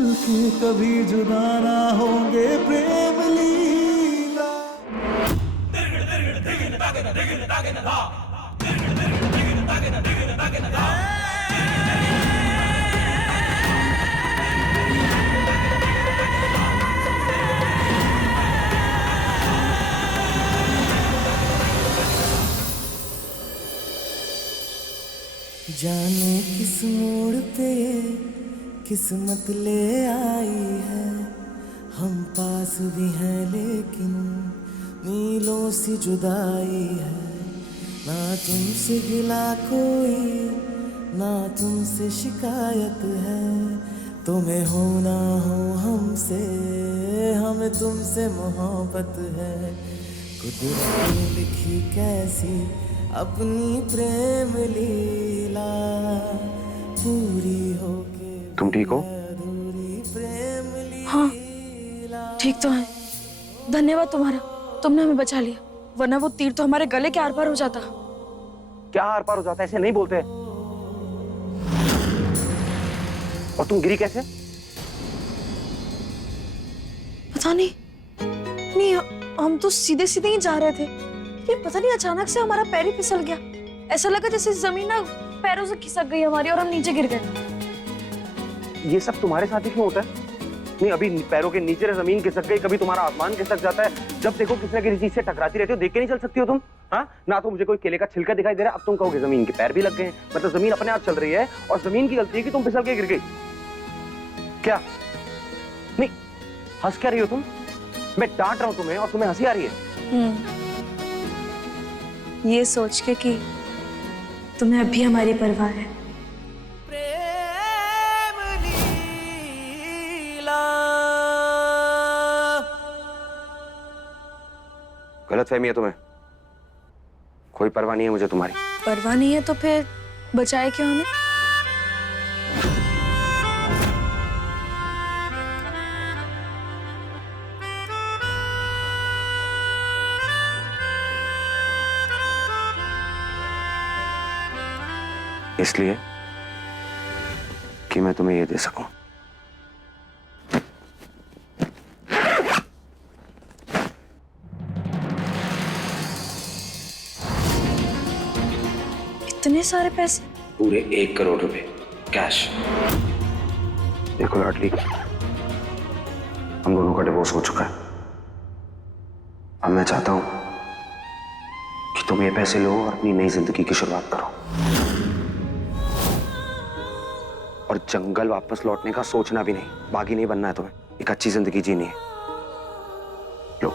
मिलके कभी जुदा ना होंगे प्रेम लीला। जाने किस मोड़ पे किस्मत ले आई है, हम पास भी हैं लेकिन मीलों सी जुदाई है। ना तुमसे गिला कोई ना तुमसे शिकायत है, तुम्हें हो ना हो हमसे हमें तुमसे मोहब्बत है। कुदरत ने लिखी कैसी अपनी प्रेम लीला, पूरी होके तुम ठीक हो? अधूरी प्रेम लीला। हाँ, ठीक तो है। धन्यवाद तुम्हारा, तुमने हमें बचा लिया, वरना वो तीर तो हमारे गले के आर पार हो जाता। क्या आर पार हो जाता है? ऐसे नहीं बोलते। और तुम गिरी कैसे? पता नहीं, हम तो सीधे सीधे ही जा रहे थे, ये पता नहीं अचानक से हमारा पैर ही फिसल गया। ऐसा लगा जैसे जमीन ना पैरों से खिसक गई हमारी और हम नीचे गिर गए। ये सब तुम्हारे साथ ही क्यों होता है? नहीं, अभी पैरों के नीचे जमीन खिसक गई, कभी तुम्हारा आसमान खिसक जाता है। जब देखो किसी न किसी चीज से टकराती रहती हो, देख के नहीं चल सकती हो तुम? हाँ, ना तो मुझे कोई केले का छिलका दिखाई दे रहा है, अब तुम कहोगे जमीन के पैर भी लग गए हैं। मतलब जमीन अपने आप चल रही है और जमीन की गलती है कि तुम फिसल के गिर गई। क्या नहीं, हंस क्या रही हो तुम? मैं डांट रहा हूं तुम्हें और तुम्हें हंसी आ रही है। ये सोच के कि तुम्हें अभी हमारी परवाह है। प्रेम लीला। गलतफहमी है तुम्हें, कोई परवाह नहीं है मुझे तुम्हारी। परवाह नहीं है तो फिर बचाए क्यों हमें? इसलिए कि मैं तुम्हें ये दे सकूं। इतने सारे पैसे? पूरे 1 करोड़ रुपए कैश। देखो लाडली, हम दोनों का डिवोर्स हो चुका है। अब मैं चाहता हूं कि तुम ये पैसे लो और अपनी नई जिंदगी की शुरुआत करो। और जंगल वापस लौटने का सोचना भी नहीं, बागी नहीं बनना है तुम्हें, एक अच्छी जिंदगी जीनी है। लो।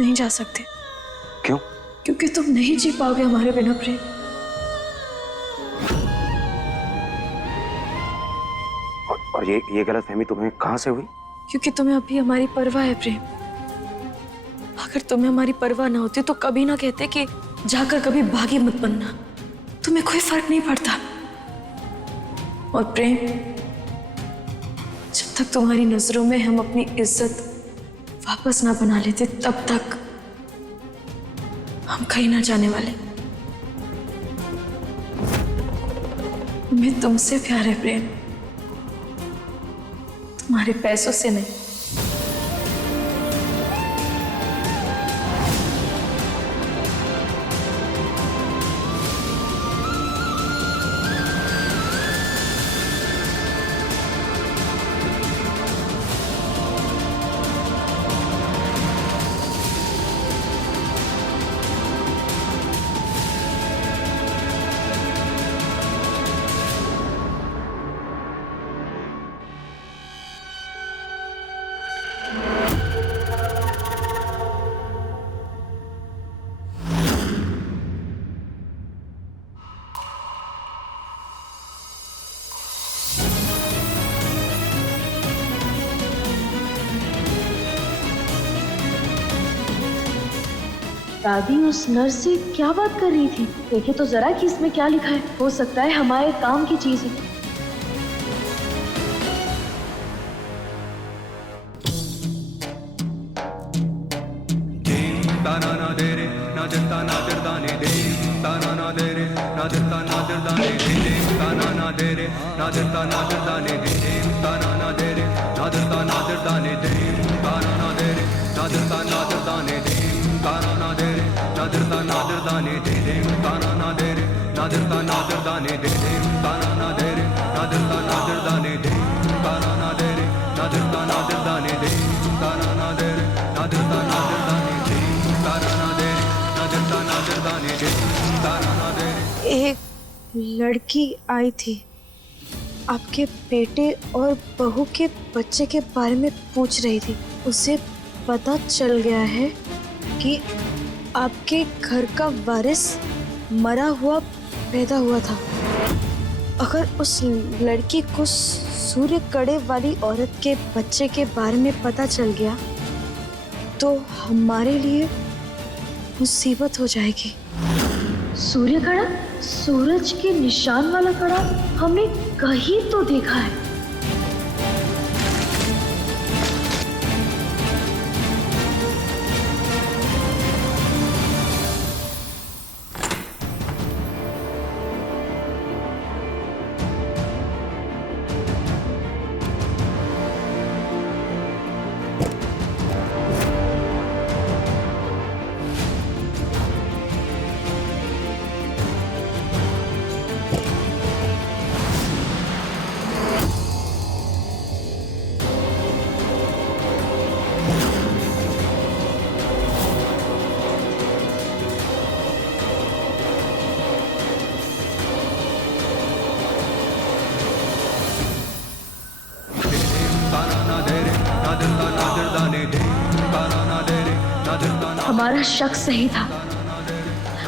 नहीं जा सकते। क्यों? क्योंकि तुम नहीं जी पाओगे हमारे बिना प्रेम। और ये गलतफहमी तुम्हें कहां से हुई? क्योंकि तुम्हें अभी हमारी परवाह है प्रेम। अगर तुम्हें हमारी परवाह ना होती तो कभी ना कहते कि जाकर कभी भागी मत बनना, तुम्हें कोई फर्क नहीं पड़ता। और प्रेम, जब तक तुम्हारी नजरों में हम अपनी इज्जत वापस ना बना लेते, तब तक हम कहीं ना जाने वाले। हमें तुमसे प्यार है प्रेम, तुम्हारे पैसों से नहीं। दादी उस नर्स से क्या बात कर रही थी? देखे तो जरा कि इसमें क्या लिखा है, हो सकता है हमारे काम की चीज है। एक लड़की आई थी, आपके बेटे और बहू के बच्चे के बारे में पूछ रही थी। उसे पता चल गया है कि आपके घर का वारिस मरा हुआ पैदा हुआ था। अगर उस लड़की को सूर्य कड़े वाली औरत के बच्चे के बारे में पता चल गया तो हमारे लिए मुसीबत हो जाएगी। सूर्य कड़ा, सूरज के निशान वाला कड़ा हमने कहीं तो देखा है। हमारा शक सही था।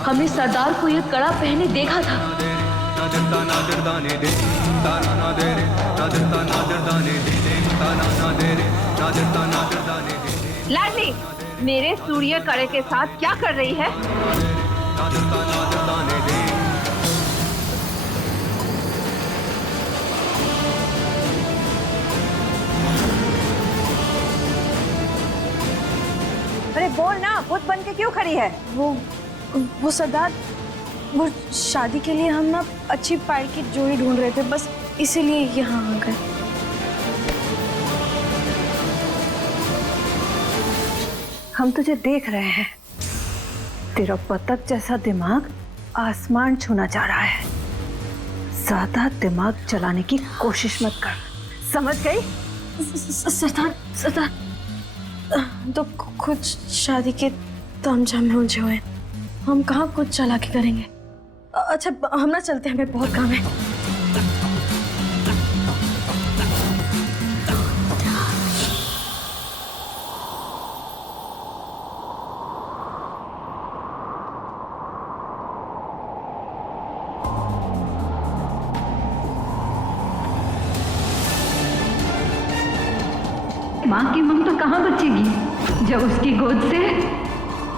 हमने सरदार को यह कड़ा पहने देखा था। लाडली, मेरे सूर्य कड़े के साथ क्या कर रही है? अरे बोल ना, भूत बन के क्यों खड़ी है? वो सरदार, वो शादी के लिए हम ना अच्छी पैर की जोड़ी ढूंढ रहे थे, बस इसीलिए यहाँ आ गए। हम तुझे देख रहे हैं। तेरा बतख जैसा दिमाग आसमान छूना चाह रहा है। ज्यादा दिमाग चलाने की कोशिश मत कर, समझ गई? सरदार तो खुद शादी के तामझाम में उलझे हुए हैं। हम कहाँ कुछ चालाकी करेंगे। अच्छा हम ना चलते हैं, हमें बहुत काम है। माँ की ममता कहाँ बचेगी जब उसकी गोद से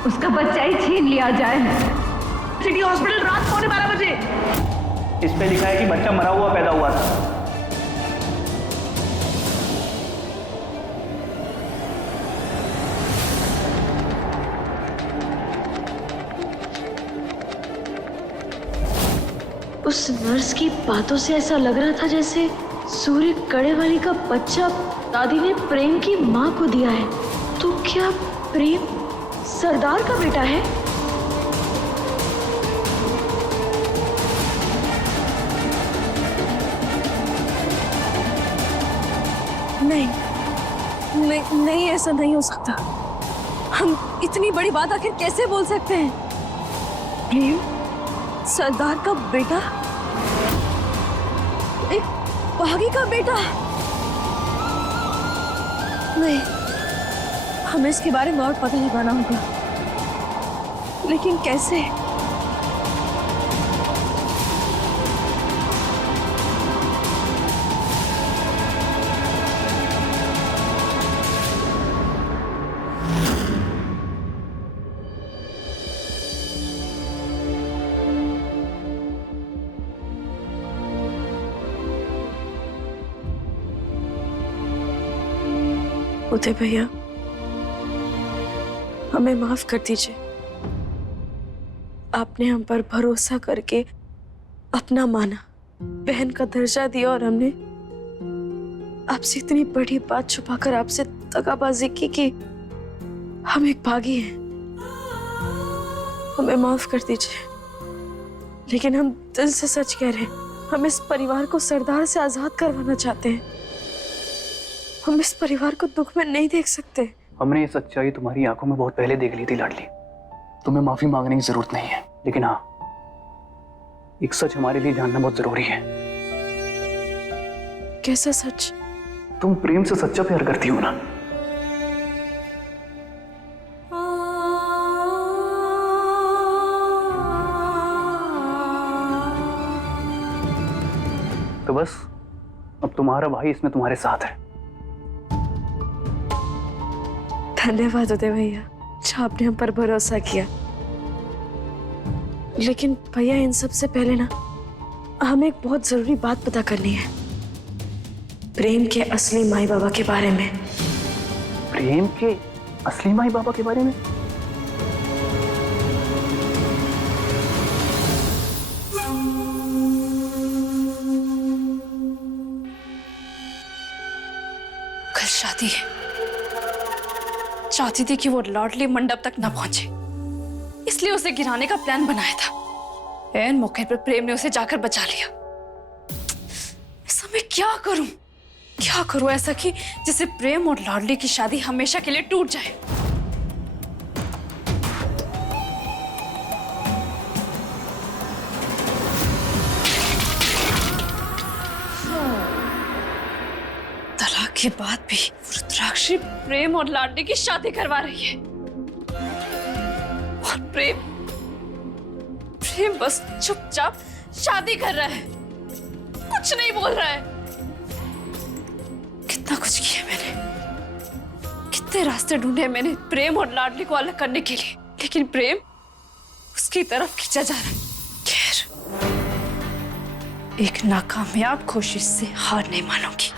उसका बच्चा ही छीन लिया जाए। सिटी हॉस्पिटल रात 12:15 बजे। इस पे लिखा है कि बच्चा मरा हुआ पैदा हुआ था। उस नर्स की बातों से ऐसा लग रहा था जैसे सूर्य कड़े वाली का बच्चा दादी ने प्रेम की माँ को दिया है। तो क्या प्रेम सरदार का बेटा है? नहीं, ऐसा नहीं हो सकता। हम इतनी बड़ी बात आखिर कैसे बोल सकते हैं? प्रेम सरदार का बेटा, एक बागी का बेटा? नहीं, हमें इसके बारे में और पता लगाना होगा, लेकिन कैसे? उदय भैया, हमें माफ कर दीजिए। आपने हम पर भरोसा करके अपना माना, बहन का दर्जा दिया और हमने आपसे इतनी बड़ी बात छुपाकर आपसे दगाबाजी की कि हम एक बागी हैं। हमें माफ कर दीजिए, लेकिन हम दिल से सच कह रहे हैं। हम इस परिवार को सरदार से आजाद करवाना चाहते हैं। हम इस परिवार को दुख में नहीं देख सकते। हमने ये सच्चाई तुम्हारी आंखों में बहुत पहले देख ली थी लाडली। तुम्हें माफी मांगने की जरूरत नहीं है, लेकिन हाँ, एक सच हमारे लिए जानना बहुत जरूरी है। कैसा सच? तुम प्रेम से सच्चा प्यार करती हो ना? तो बस अब तुम्हारा भाई इसमें तुम्हारे साथ है। धन्यवाद उदय भैया, जो आपने हम पर भरोसा किया। लेकिन भैया, इन सब से पहले ना हमें एक बहुत जरूरी बात पता करनी है, प्रेम के असली माई बाबा के बारे में। प्रेम के असली माई बाबा के बारे में? कल शादी है, चाहती थी कि वो लाडली मंडप तक न पहुंचे, इसलिए उसे गिराने का प्लान बनाया था। ऐन मौके पर प्रेम ने उसे जाकर बचा लिया। ऐसा मैं क्या करूं ऐसा कि जिससे प्रेम और लाडली की शादी हमेशा के लिए टूट जाए। तलाक के बाद भी रुद्राक्षी प्रेम और लाडली की शादी करवा रही है, और प्रेम बस चुपचाप शादी कर रहा है, कुछ नहीं बोल रहा है। कितना कुछ किया मैंने, कितने रास्ते ढूंढे मैंने प्रेम और लाडली को अलग करने के लिए, लेकिन प्रेम उसकी तरफ खींचा जा रहा है। खैर, एक नाकामयाब कोशिश से हार नहीं मानूंगी।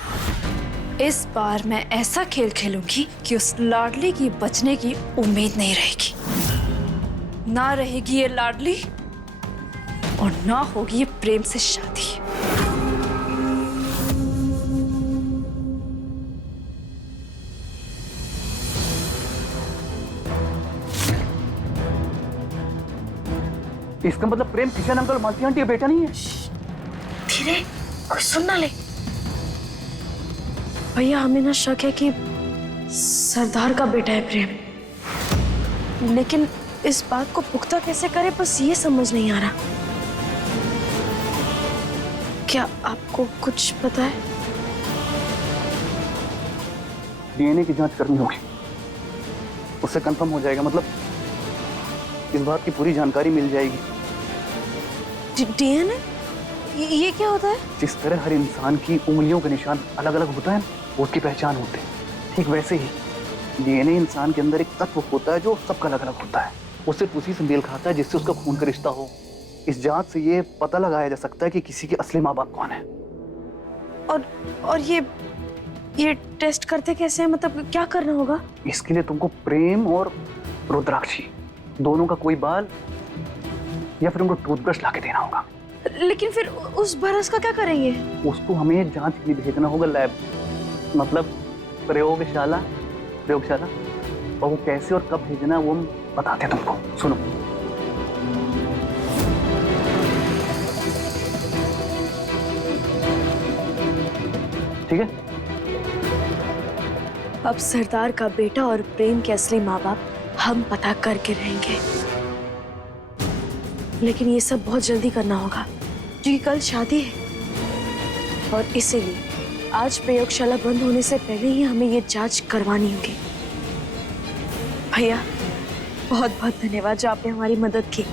इस बार मैं ऐसा खेल खेलूंगी कि उस लाडली की बचने की उम्मीद नहीं रहेगी। ना रहेगी ये लाडली और ना होगी ये प्रेम से शादी। इसका मतलब प्रेम किशन अंकल मालती आंटी का बेटा नहीं है? धीरे, कोई सुन ना ले। भैया, हमें ना शक है कि सरदार का बेटा है प्रेम, लेकिन इस बात को पुख्ता कैसे करे, बस ये समझ नहीं आ रहा। क्या आपको कुछ पता है? डीएनए की जांच करनी होगी, उससे कंफर्म हो जाएगा। मतलब इस बात की पूरी जानकारी मिल जाएगी। डीएनए? ये क्या होता है? जिस तरह हर इंसान की उंगलियों के निशान अलग अलग होता है, उसकी पहचान होती है, ठीक वैसे ही डीएनए इंसान के अंदर एक तत्व होता है जो सबका अलग अलग होता है। वो सिर्फ उसी से मेल खाता है जिससे उसका खून का रिश्ता हो। इस जांच से ये पता लगाया जा सकता है कि किसी के असली माँ बाप कौन है। और ये टेस्ट करते कैसे हैं? मतलब क्या करना होगा? इसके लिए तुमको प्रेम और रुद्राक्षी दोनों का कोई बाल या फिर उनको टूथब्रश लाके देना होगा। लेकिन फिर उस बरस का क्या करेंगे? उसको हमें जांच के लिए भेजना होगा लैब, मतलब प्रयोगशाला। और वो कैसे और कब भेजना वो हम बताते हैं तुमको। सुनो, ठीक है? अब सरदार का बेटा और प्रेम के असली माँ बाप हम पता करके रहेंगे, लेकिन ये सब बहुत जल्दी करना होगा क्योंकि कल शादी है, और इसीलिए आज प्रयोगशाला बंद होने से पहले ही हमें ये जांच करवानी होगी। भैया, बहुत बहुत धन्यवाद जो आपने हमारी मदद की।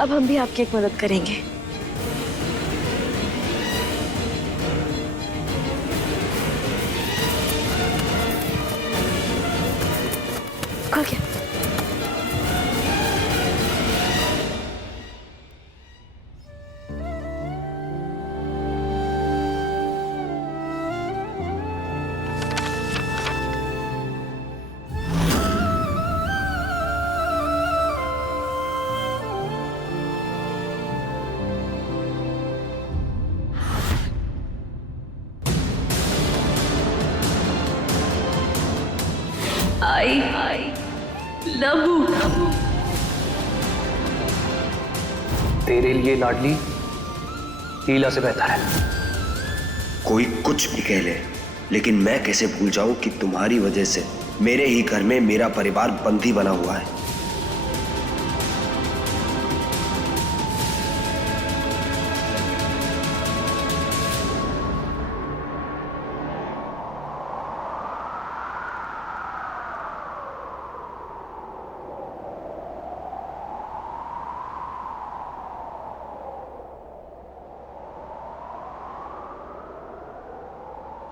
अब हम भी आपकी एक मदद करेंगे। खुल गया। I love you. तेरे लिए लाडली लीला से बेहतर है। कोई कुछ भी कह ले, लेकिन मैं कैसे भूल जाऊं कि तुम्हारी वजह से मेरे ही घर में मेरा परिवार बंदी बना हुआ है।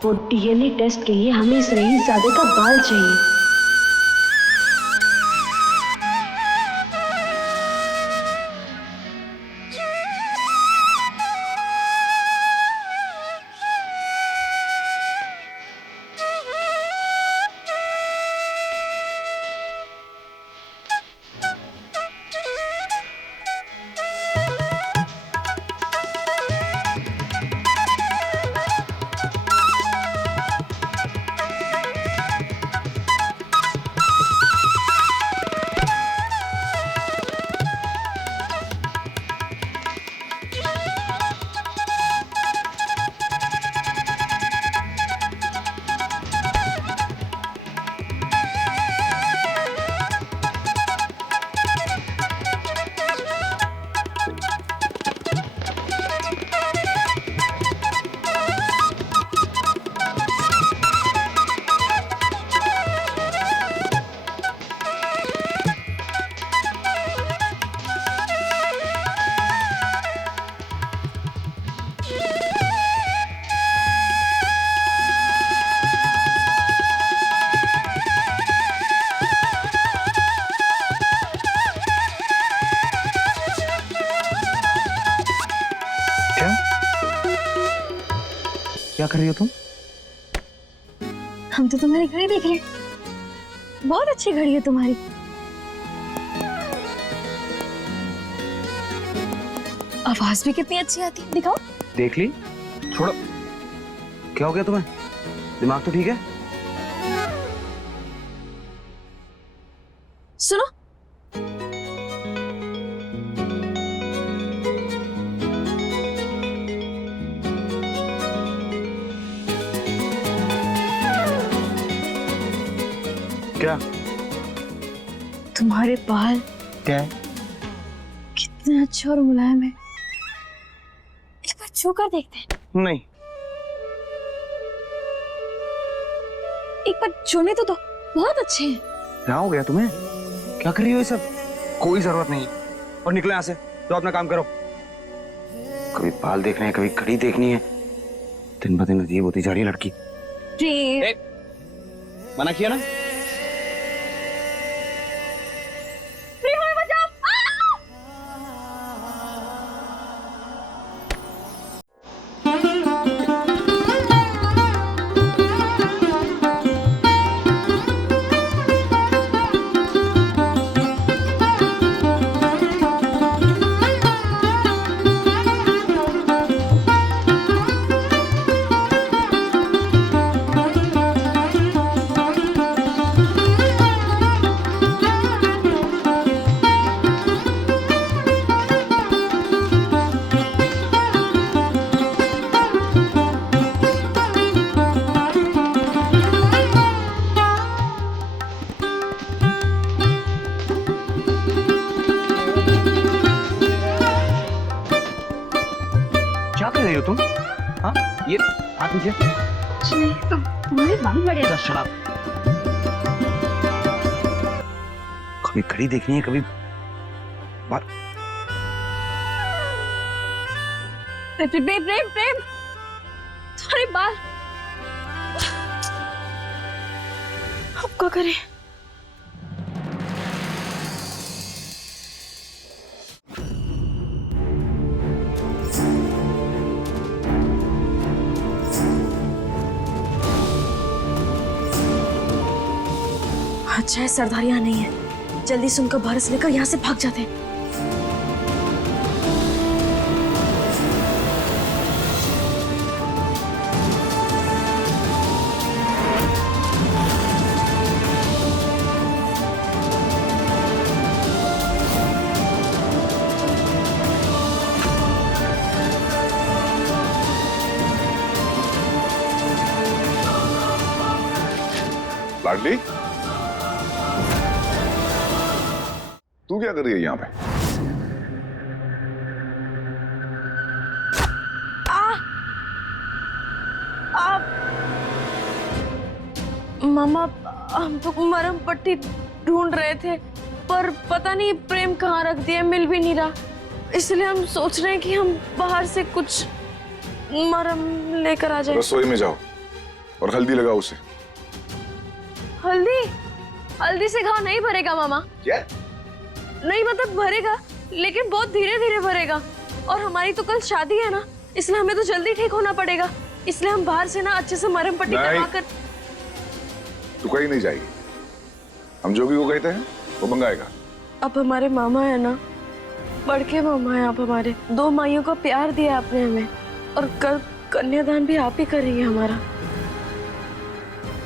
वो डीएनए टेस्ट के लिए हमें इस रईसजादे का बाल चाहिए। क्या कर रही हो तुम? हम तो तुम्हारी घड़ी देख रहे हैं। बहुत अच्छी घड़ी है तुम्हारी। आवाज भी कितनी अच्छी आती है, दिखाओ। देख ली? छोड़ो। क्या हो गया तुम्हें? दिमाग तो ठीक है? सुनो, क्या? तुम्हारे बाल क्या है? कितने अच्छे और मुलायम है। एक बार छू कर देखते हैं। नहीं। एक बार छूने तो दो, बहुत अच्छे हैं। क्या हो गया तुम्हें? क्या कर रही हो ये सब? कोई जरूरत नहीं। और निकले यहाँ से, तो अपना काम करो। कभी बाल देखने हैं, कभी घड़ी देखनी है। दिन ब दिन अजीब होती जा रही है लड़की। मना किया ना? क्या कर रही हो तुम? हाँ, ये हाथ नीचे। तुम्हारे बाल बड़े हैं। शराब। कभी घड़ी देखनी है, कभी बाल। प्रेम प्रेम प्रेम, तुम्हारे बाल। अब क्या करें? अच्छा है सरदार यहाँ नहीं है। जल्दी से उनका भारत लेकर यहाँ से भाग जाते हैं। लाडली, तू क्या कर रही है यहाँ पे? मामा, हम तो मरहम पट्टी ढूंढ रहे थे, पर पता नहीं प्रेम कहाँ रख दिया, मिल भी नहीं रहा। इसलिए हम सोच रहे हैं कि हम बाहर से कुछ मरहम लेकर आ जाए। रसोई में जाओ और हल्दी लगाओ उसे। हल्दी? हल्दी से घाव नहीं भरेगा मामा। क्या? नहीं मतलब भरेगा, लेकिन बहुत धीरे धीरे भरेगा। और हमारी तो कल शादी है ना, इसलिए हमें तो जल्दी ठीक होना पड़ेगा। इसलिए हम बाहर से ना अच्छे से मरहम पट्टी करवाकर। तू कहीं नहीं जाएगी। हम जो भी वो कहते हैं वो मंगाएगा। अब हमारे मामा है ना, बड़के मामा है आप हमारे। 2 माइयों का प्यार दिया आपने हमें, और कल कन्यादान भी आप ही करेंगे हमारा।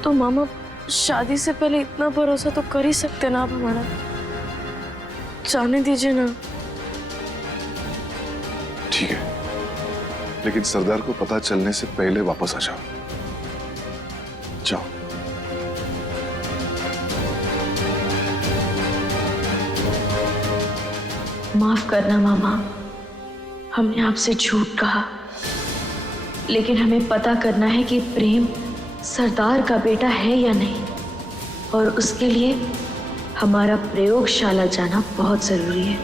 तो मामा, शादी से पहले इतना भरोसा तो कर ही सकते ना आप हमारा। जाने दीजिए ना। ठीक है, लेकिन सरदार को पता चलने से पहले वापस आ जाओ। जाओ। माफ करना मामा, हमने आपसे झूठ कहा, लेकिन हमें पता करना है कि प्रेम सरदार का बेटा है या नहीं, और उसके लिए हमारा प्रयोगशाला जाना बहुत जरूरी है।